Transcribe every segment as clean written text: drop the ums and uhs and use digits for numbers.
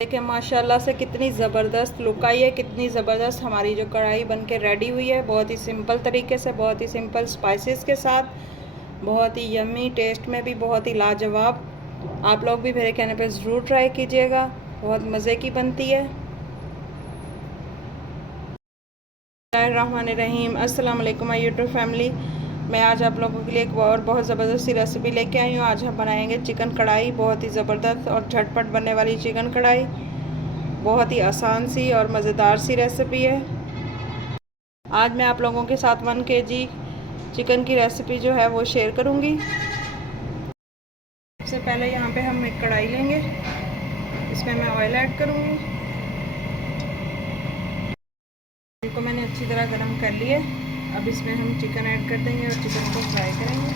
देखिए माशाल्लाह से कितनी ज़बरदस्त लुक आई है, कितनी ज़बरदस्त हमारी जो कढ़ाई बनके रेडी हुई है। बहुत ही सिंपल तरीके से, बहुत ही सिंपल स्पाइसेस के साथ, बहुत ही यम्मी, टेस्ट में भी बहुत ही लाजवाब। आप लोग भी मेरे कहने पे ज़रूर ट्राई कीजिएगा, बहुत मज़े की बनती है। बिस्मिल्लाहिर्रहमानिर्रहीम, अस्सलाम वालेकुम माय यूट्यूब फैमिली। मैं आज आप लोगों के लिए एक और बहुत ज़बरदस्त सी रेसिपी लेके आई हूँ। आज हम बनाएंगे चिकन कढ़ाई, बहुत ही ज़बरदस्त और झटपट बनने वाली चिकन कढ़ाई। बहुत ही आसान सी और मज़ेदार सी रेसिपी है। आज मैं आप लोगों के साथ 1 kg चिकन की रेसिपी जो है वो शेयर करूँगी। सबसे पहले यहाँ पे हम एक कढ़ाई लेंगे, इसमें मैं ऑयल ऐड करूँगी। ऑयल को मैंने अच्छी तरह गर्म कर लिया। अब इसमें हम चिकन ऐड कर देंगे और चिकन को फ्राई करेंगे।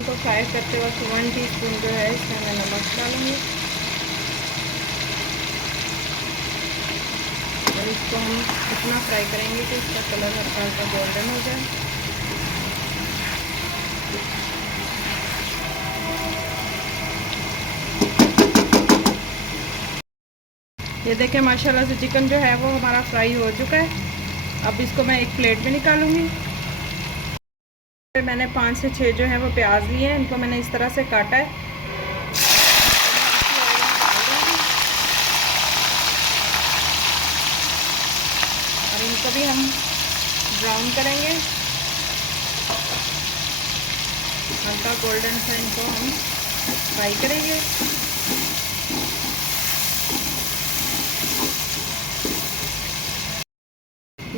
तो फ्राई करते वक्त 1 टीस्पून जो है इसमें मैं नमक डालूँगी और इसको हम इतना फ्राई करेंगे कि इसका कलर हल्का हल्का गोल्डन हो जाए। ये देखें माशाल्लाह से चिकन जो है वो हमारा फ्राई हो चुका है। अब इसको मैं एक प्लेट में निकालूंगी। मैंने 5 से 6 जो है वो प्याज लिए हैं, इनको मैंने इस तरह से काटा है। और इनको भी हम ब्राउन करेंगे, हल्का गोल्डन सा इनको हम फ्राई करेंगे।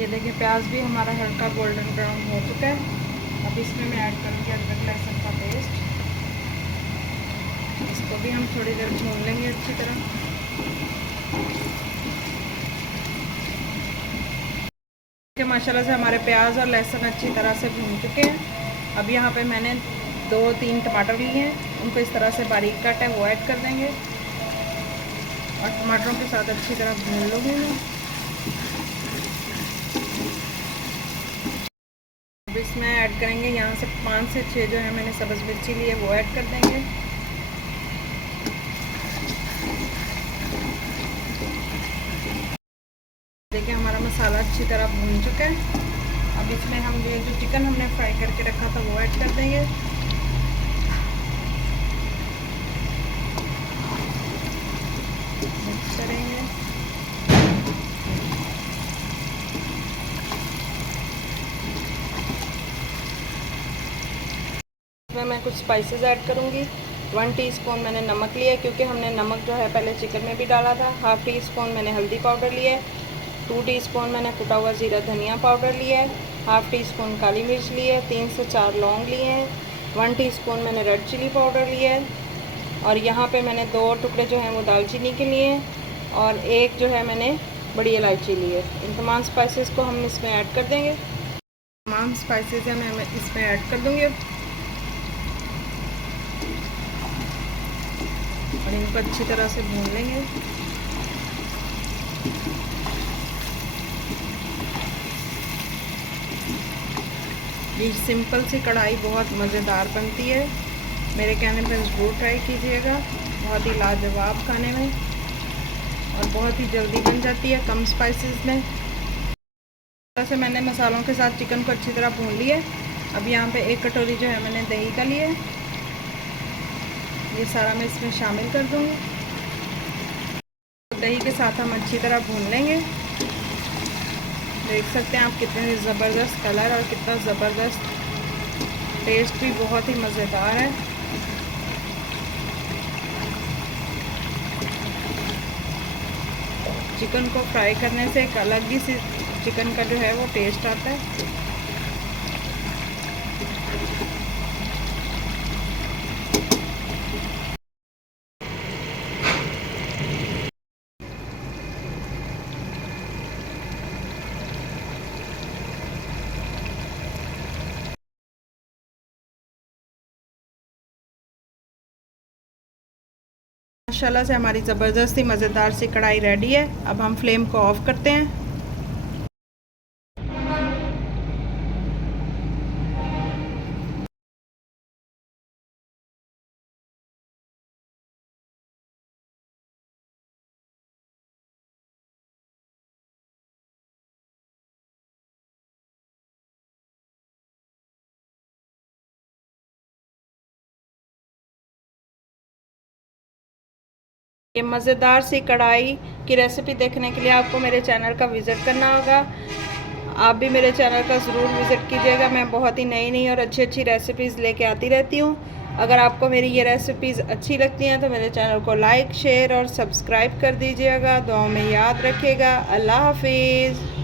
ये देखिए प्याज भी हमारा हल्का गोल्डन ब्राउन हो चुका है। अब इसमें मैं ऐड करूँगी अदरक लहसुन का पेस्ट। इसको भी हम थोड़ी देर भून लेंगे अच्छी तरह। माशाल्लाह से हमारे प्याज और लहसुन अच्छी तरह से भून चुके हैं। अब यहाँ पे मैंने 2-3 टमाटर लिए हैं, उनको इस तरह से बारीक काटा है, वो ऐड कर देंगे और टमाटरों के साथ अच्छी तरह भून लूँगी मैं। अब इसमें ऐड करेंगे यहाँ से 5 से 6 जो है मैंने सब्ज़ मिर्ची ली है, वो ऐड कर देंगे। देखिए हमारा मसाला अच्छी तरह भून चुका है। अब इसमें हम जो चिकन हमने फ्राई करके रखा था वो ऐड कर देंगे। मिक्स करेंगे। इसमें मैं कुछ स्पाइसेस ऐड करूँगी। 1 टीस्पून मैंने नमक लिया है, क्योंकि हमने नमक जो है पहले चिकन में भी डाला था। हाफ़ टी स्पून मैंने हल्दी पाउडर लिया है। 2 टीस्पून मैंने कुटा हुआ ज़ीरा धनिया पाउडर लिया है। हाफ़ टी स्पून काली मिर्च ली है। 3 से 4 लौंग लिए हैं। 1 टीस्पून मैंने रेड चिली पाउडर लिया है। और यहाँ पे मैंने 2 टुकड़े जो हैं वो दालचीनी के लिए हैं और 1 जो है मैंने बड़ी इलायची ली है। इन तमाम स्पाइसेस को हम इसमें ऐड कर देंगे। तमाम स्पाइसेस हैं मैं इसमें ऐड कर दूँगी और इनको अच्छी तरह से भून लेंगे। ये सिंपल सी कढ़ाई बहुत मज़ेदार बनती है, मेरे कहने पर ज़रूर ट्राई कीजिएगा। बहुत ही लाजवाब खाने में और बहुत ही जल्दी बन जाती है कम स्पाइसेस में। से मैंने मसालों के साथ चिकन को अच्छी तरह भून लिया है। अब यहाँ पे 1 कटोरी जो है मैंने दही का लिया है, ये सारा मैं इसमें शामिल कर दूँगी। दही के साथ हम अच्छी तरह भून लेंगे। देख सकते हैं आप कितने ज़बरदस्त कलर और कितना ज़बरदस्त टेस्ट भी बहुत ही मज़ेदार है। चिकन को फ्राई करने से एक अलग ही सी चिकन का जो है वो टेस्ट आता है। माशाल्लाह से हमारी ज़बरदस्ती मज़ेदार सी कढ़ाई रेडी है। अब हम फ्लेम को ऑफ़ करते हैं। ये मज़ेदार सी कढ़ाई की रेसिपी देखने के लिए आपको मेरे चैनल का विज़िट करना होगा। आप भी मेरे चैनल का ज़रूर विज़िट कीजिएगा। मैं बहुत ही नई नई और अच्छी अच्छी रेसिपीज़ लेके आती रहती हूँ। अगर आपको मेरी ये रेसिपीज़ अच्छी लगती हैं तो मेरे चैनल को लाइक, शेयर और सब्सक्राइब कर दीजिएगा। दुआओं में याद रखिएगा। अल्लाह हाफिज़।